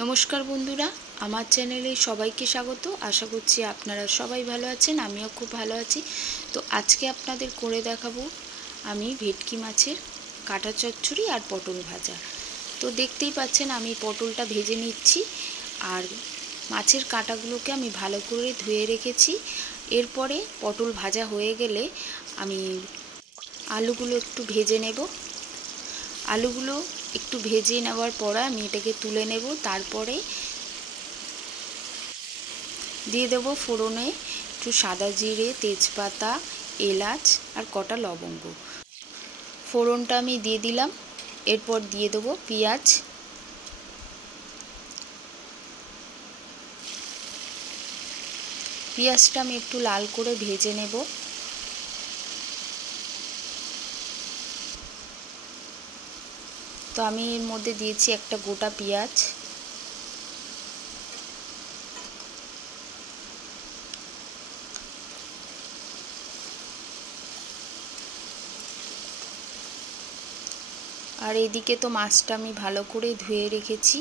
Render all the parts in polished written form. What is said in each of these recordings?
নমস্কার বন্ধুরা, আমার চ্যানেলে সবাইকে স্বাগত। আশা করছি আপনারা সবাই ভালো আছেন, আমিও খুব ভালো আছি। তো আজকে আপনাদের করে দেখাবো আমি ভেটকি মাছের কাঁটা চচ্চড়ি আর পটল ভাজা। তো দেখতেই পাচ্ছেন আমি পটলটা ভেজে নিচ্ছি আর মাছের কাঁটাগুলোকে আমি ভালো করে ধুয়ে রেখেছি। এরপরে পটল ভাজা হয়ে গেলে আমি আলুগুলো একটু ভেজে নেব। আলুগুলো একটু ভেজে নেওয়ার পরে আমি এটাকে তুলে নেব। তারপরে দিয়ে দেব ফোড়নে একটু সাদা জিরে, তেজপাতা, এলাচ আর কটা লবঙ্গ। ফোড়নটা আমি দিয়ে দিলাম। এরপর দিয়ে দেব পেঁয়াজ। পেঁয়াজটা আমি একটু লাল করে ভেজে নেব। তো আমি এর মধ্যে দিয়েছি একটা গোটা পেঁয়াজ। আর এদিকে তো মাছটা আমি ভালো করে ধুয়ে রেখেছি।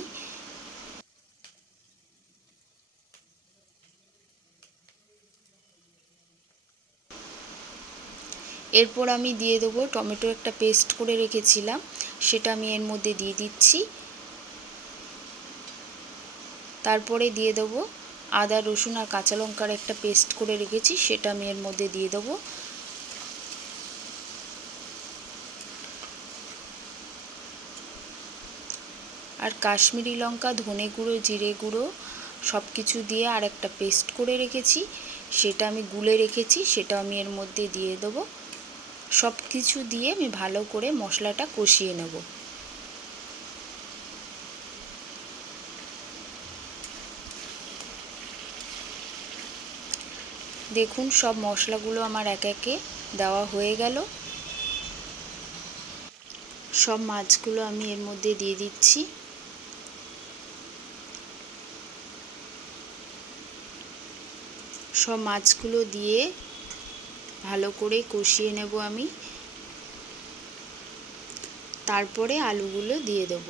এরপর আমি দিয়ে দেবো টমেটো, একটা পেস্ট করে রেখেছিলাম, সেটা আমি এর মধ্যে দিয়ে দিচ্ছি। তারপরে দিয়ে দেবো আদা, রসুন আর কাঁচা লঙ্কার একটা পেস্ট করে রেখেছি, সেটা আমি এর মধ্যে দিয়ে দেবো। আর কাশ্মীরি লঙ্কা, ধনে গুঁড়ো, জিরে গুঁড়ো সব কিছু দিয়ে আর একটা পেস্ট করে রেখেছি, সেটা আমি গুলে রেখেছি, সেটা আমি এর মধ্যে দিয়ে দেবো। সব কিছু দিয়ে আমি ভালো করে মশলাটা কষিয়ে নেব। দেখুন সব মশলাগুলো আমার এক একে দেওয়া হয়ে গেল। সব মাছগুলো আমি এর মধ্যে দিয়ে দিচ্ছি। সব মাছগুলো দিয়ে ভালো করে কষিয়ে নেব আমি। তারপরে আলুগুলো দিয়ে দেব।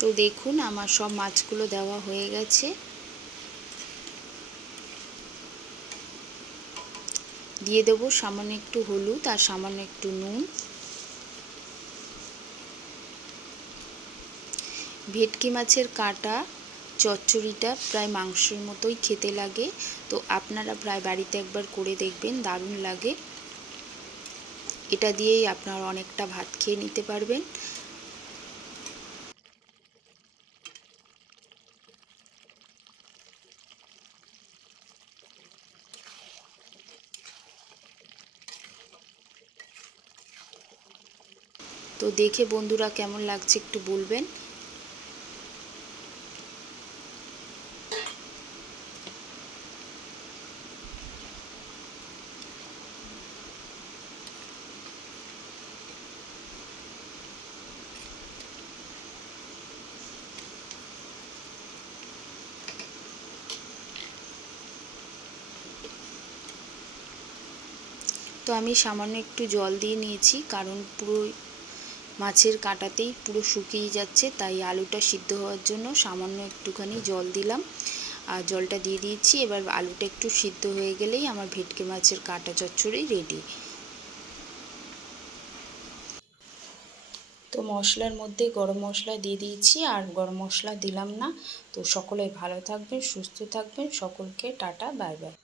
তো দেখুন আমার সব মাছগুলো দেওয়া হয়ে গেছে। দিয়ে দেবো সামান্য একটু হলুদ আর সামান্য একটু নুন। ভেটকি মাছের কাঁটা চচ্চড়িটা প্রায় মাংসের মতোই খেতে লাগে। তো আপনারা প্রায় বাড়িতে একবার করে দেখবেন, দারুণ লাগে। এটা দিয়েই আপনারা অনেকটা ভাত খেয়ে নিতে পারবেন। তো দেখে বন্ধুরা কেমন লাগছে একটু বলবেন। তো আমি সামান্য একটু জল দিয়ে নিয়েছি, কারণ পুরো মাছের কাঁটাতেই পুরো শুকিয়ে যাচ্ছে, তাই আলুটা সিদ্ধ হওয়ার জন্য সামান্য একটুখানি জল দিলাম আর জলটা দিয়ে দিয়েছি। এবার আলুটা একটু সিদ্ধ হয়ে গেলেই আমার ভেটকি মাছের কাঁটা চচ্চড়ি রেডি। তো মশলার মধ্যে গরম মশলা দিয়ে দিয়েছি, আর গরম মশলা দিলাম না। তো সকলে ভালো থাকবেন, সুস্থ থাকবেন, সকলকে টাটা, বাই বাই।